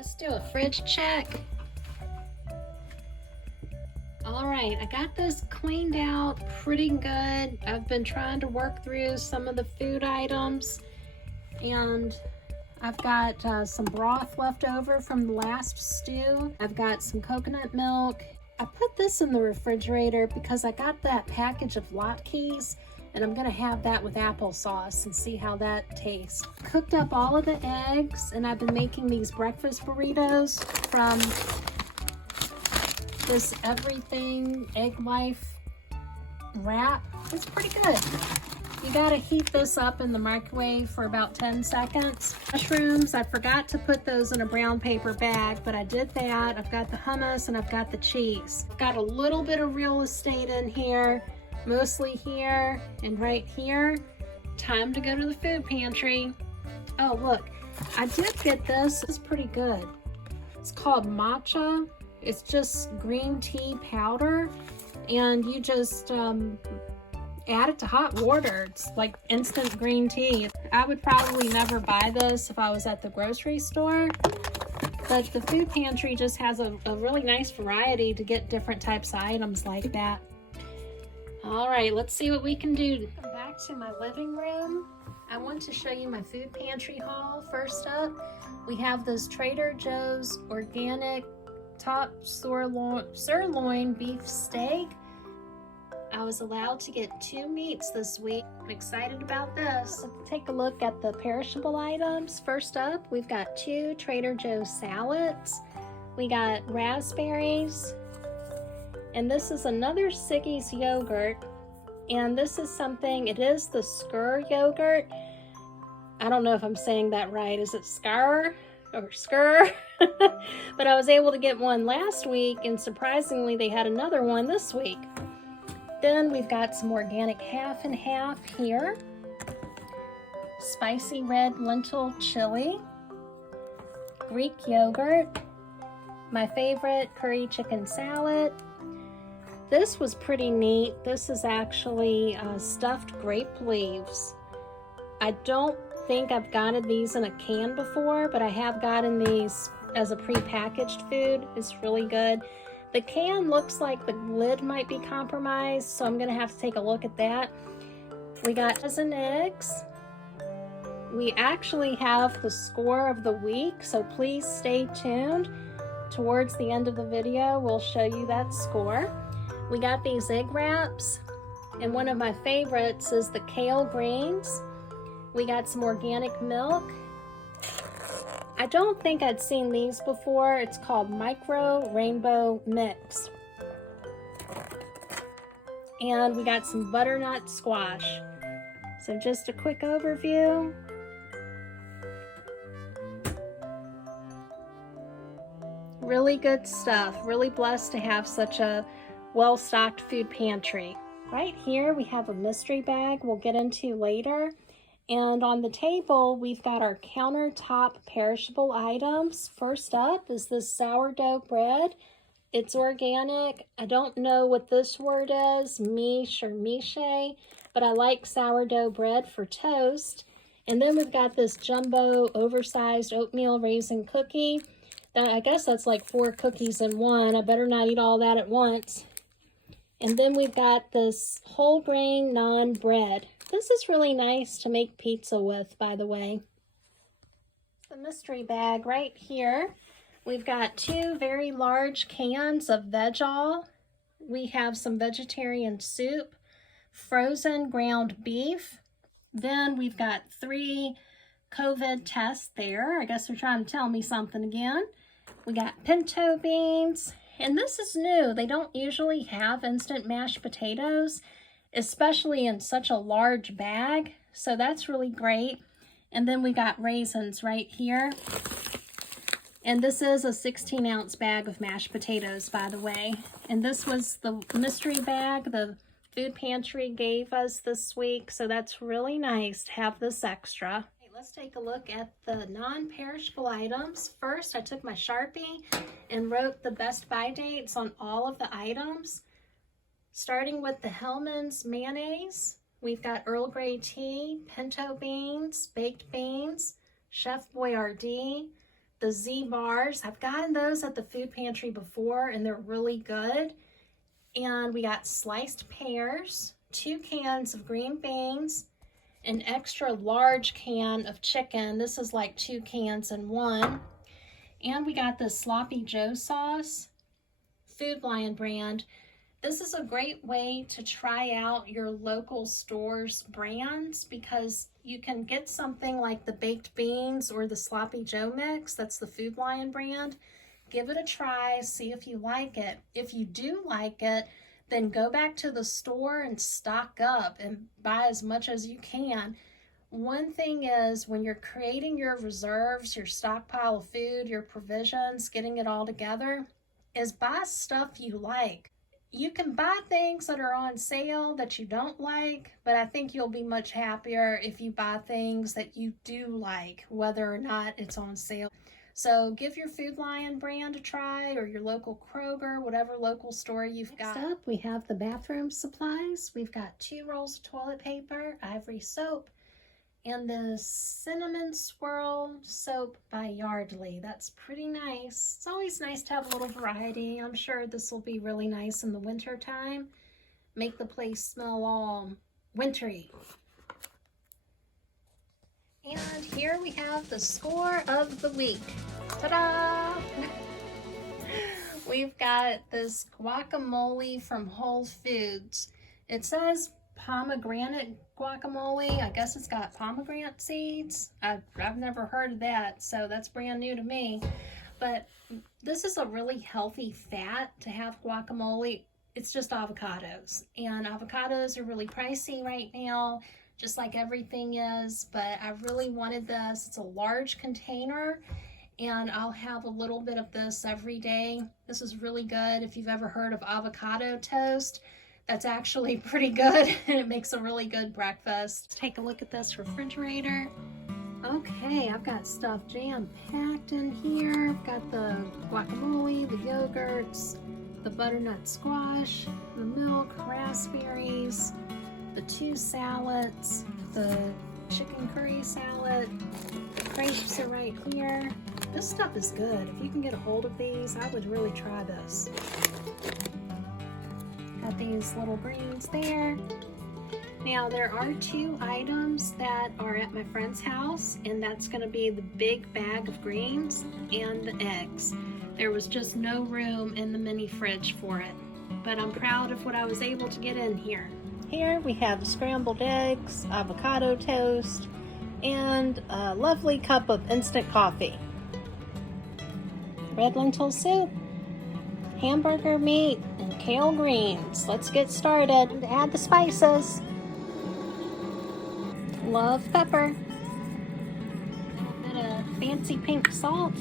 Let's do a fridge check. All right, I got this cleaned out pretty good. I've been trying to work through some of the food items, and I've got some broth left over from the last stew. I've got some coconut milk. I put this in the refrigerator because I got that package of latkes, and I'm gonna have that with applesauce and see how that tastes. Cooked up all of the eggs, and I've been making these breakfast burritos from this Everything Egg Life wrap. It's pretty good. You gotta heat this up in the microwave for about 10 seconds. Mushrooms, I forgot to put those in a brown paper bag, but I did that. I've got the hummus and I've got the cheese. Got a little bit of real estate in here, mostly here and right here. Time to go to the food pantry. Oh, look, I did get this. It's pretty good. It's called matcha. It's just green tea powder, and you just add it to hot water. It's like instant green tea. I would probably never buy this if I was at the grocery store, but the food pantry just has a really nice variety to get different types of items like that. All right, let's see what we can do. Come back to my living room. I want to show you my food pantry haul. First up, we have this Trader Joe's organic top sirloin beef steak. I was allowed to get 2 meats this week. I'm excited about this. Let's take a look at the perishable items. First up, we've got 2 Trader Joe's salads. We got raspberries, and this is another Siggy's yogurt, and this is something, it is the Skyr yogurt. I don't know if I'm saying that right. Is it Skyr or Skyr? But I was able to get one last week, and surprisingly they had another one this week. Then we've got some organic half and half here. Spicy red lentil chili. Greek yogurt. My favorite curry chicken salad. This was pretty neat. This is actually stuffed grape leaves. I don't think I've gotten these in a can before, but I have gotten these as a pre-packaged food. It's really good. The can looks like the lid might be compromised, so I'm gonna have to take a look at that. We got dozen eggs. We actually have the score of the week, so please stay tuned. Towards the end of the video, we'll show you that score. We got these egg wraps, and one of my favorites is the kale greens. We got some organic milk. I don't think I'd seen these before. It's called Micro Rainbow Mix. And we got some butternut squash. So just a quick overview. Really good stuff. Really blessed to have such a well-stocked food pantry. Right here we have a mystery bag we'll get into later. And on the table, we've got our countertop perishable items. First up is this sourdough bread. It's organic. I don't know what this word is, miche or miche, but I like sourdough bread for toast. And then we've got this jumbo oversized oatmeal raisin cookie. I guess that's like 4 cookies in one. I better not eat all that at once. And then we've got this whole grain naan bread. This is really nice to make pizza with, by the way. The mystery bag right here. We've got 2 very large cans of veg-all. We have some vegetarian soup, frozen ground beef. Then we've got 3 COVID tests there. I guess they're trying to tell me something again. We got pinto beans. And this is new. They don't usually have instant mashed potatoes, especially in such a large bag. So that's really great. And then we got raisins right here. And this is a 16-ounce bag of mashed potatoes, by the way. And this was the mystery bag the food pantry gave us this week. So that's really nice to have this extra. Let's take a look at the non-perishable items. First, I took my Sharpie and wrote the best buy dates on all of the items. Starting with the Hellmann's mayonnaise, we've got Earl Grey tea, pinto beans, baked beans, Chef Boyardee, the Z bars. I've gotten those at the food pantry before and they're really good. And we got sliced pears, 2 cans of green beans, an extra large can of chicken. This is like 2 cans in one. And we got the Sloppy Joe sauce, Food Lion brand. This is a great way to try out your local store's brands because you can get something like the baked beans or the Sloppy Joe mix. That's the Food Lion brand. Give it a try, see if you like it. If you do like it, then go back to the store and stock up and buy as much as you can. One thing is when you're creating your reserves, your stockpile of food, your provisions, getting it all together, is buy stuff you like. You can buy things that are on sale that you don't like, but I think you'll be much happier if you buy things that you do like, whether or not it's on sale. So give your Food Lion brand a try, or your local Kroger, whatever local store you've got. Next up, we have the bathroom supplies. We've got 2 rolls of toilet paper, Ivory soap, and the Cinnamon Swirl soap by Yardley. That's pretty nice. It's always nice to have a little variety. I'm sure this will be really nice in the winter time. Make the place smell all wintry. And here we have the score of the week. Ta-da! We've got this guacamole from Whole Foods. It says pomegranate guacamole. I guess it's got pomegranate seeds. I've never heard of that, so that's brand new to me. But this is a really healthy fat to have guacamole. It's just avocados, and avocados are really pricey right now, just like everything is, but I really wanted this. It's a large container, and I'll have a little bit of this every day. This is really good. If you've ever heard of avocado toast, that's actually pretty good, and it makes a really good breakfast. Let's take a look at this refrigerator. Okay, I've got stuff jam-packed in here. I've got the guacamole, the yogurts, the butternut squash, the milk, raspberries, the 2 salads, the chicken curry salad, the crepes are right here. This stuff is good. If you can get a hold of these, I would really try this. Got these little greens there. Now there are 2 items that are at my friend's house, and that's going to be the big bag of greens and the eggs. There was just no room in the mini fridge for it, but I'm proud of what I was able to get in here. Here we have scrambled eggs, avocado toast, and a lovely cup of instant coffee. Red lentil soup, hamburger meat, and kale greens. Let's get started. Add the spices. Love pepper. A bit of fancy pink salt.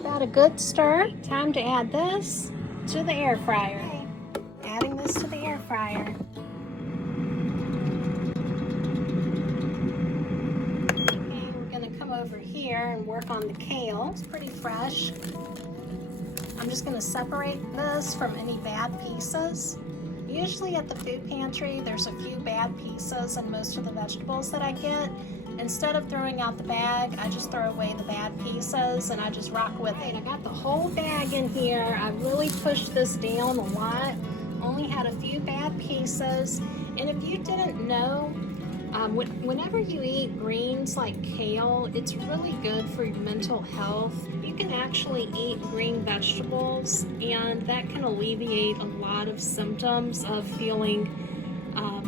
About a good stir. Time to add this to the air fryer. Adding this to the air fryer. Okay, we're going to come over here and work on the kale. It's pretty fresh. I'm just going to separate this from any bad pieces. Usually at the food pantry, there's a few bad pieces in most of the vegetables that I get. Instead of throwing out the bag, I just throw away the bad pieces and I just rock with it. I got the whole bag in here. I really pushed this down a lot. Only had a few bad pieces. And if you didn't know, whenever you eat greens like kale, it's really good for your mental health. You can actually eat green vegetables, and that can alleviate a lot of symptoms of feeling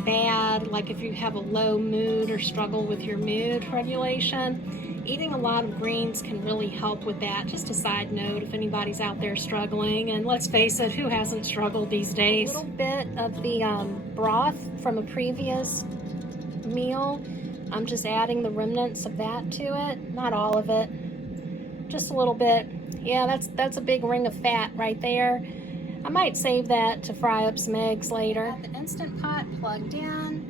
bad, like if you have a low mood or struggle with your mood regulation. Eating a lot of greens can really help with that. Just a side note, if anybody's out there struggling, and let's face it, who hasn't struggled these days? A little bit of the broth from a previous meal. I'm just adding the remnants of that to it. Not all of it, just a little bit. Yeah, that's a big ring of fat right there. I might save that to fry up some eggs later. Got the Instant Pot plugged in.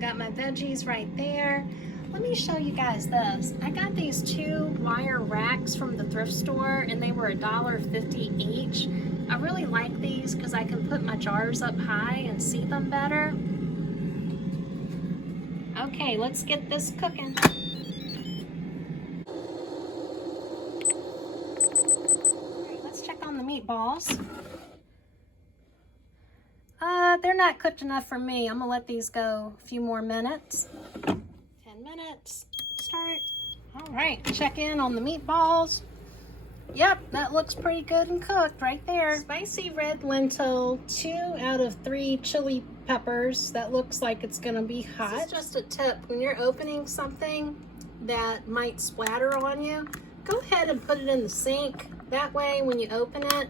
Got my veggies right there. Let me show you guys this. I got these 2 wire racks from the thrift store, and they were $1.50 each. I really like these because I can put my jars up high and see them better. Okay, let's get this cooking. meatballs. They're not cooked enough for me. I'm gonna let these go a few more minutes. 10 minutes, start. All right, check in on the meatballs. Yep, that looks pretty good and cooked right there. Spicy red lentil, 2 out of 3 chili peppers. That looks like it's gonna be hot. This is just a tip. When you're opening something that might splatter on you, go ahead and put it in the sink. That way, when you open it,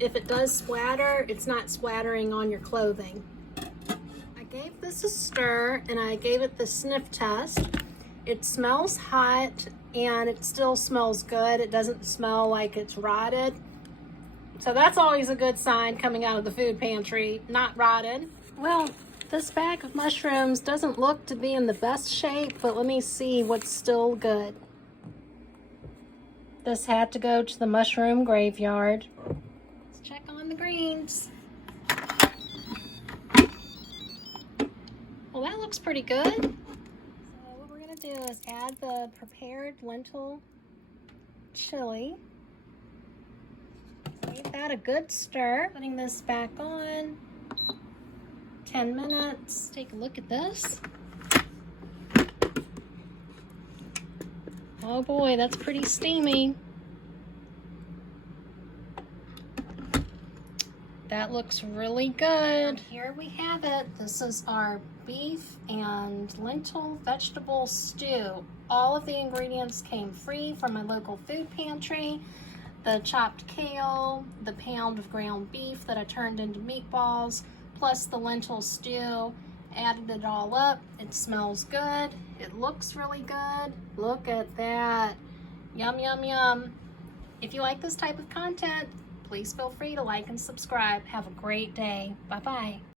if it does splatter, it's not splattering on your clothing. I gave this a stir and I gave it the sniff test. It smells hot and it still smells good. It doesn't smell like it's rotted. So that's always a good sign coming out of the food pantry, not rotted. Well, this bag of mushrooms doesn't look to be in the best shape, but let me see what's still good. This had to go to the mushroom graveyard. Let's check on the greens. Well, that looks pretty good. So what we're gonna do is add the prepared lentil chili. Give that a good stir. Putting this back on. 10 minutes. Take a look at this. Oh boy, that's pretty steamy. That looks really good. And here we have it. This is our beef and lentil vegetable stew. All of the ingredients came free from my local food pantry. The chopped kale, the pound of ground beef that I turned into meatballs, plus the lentil stew. Added it all up. It smells good. It looks really good. Look at that. Yum, yum, yum. If you like this type of content, please feel free to like and subscribe. Have a great day. Bye-bye.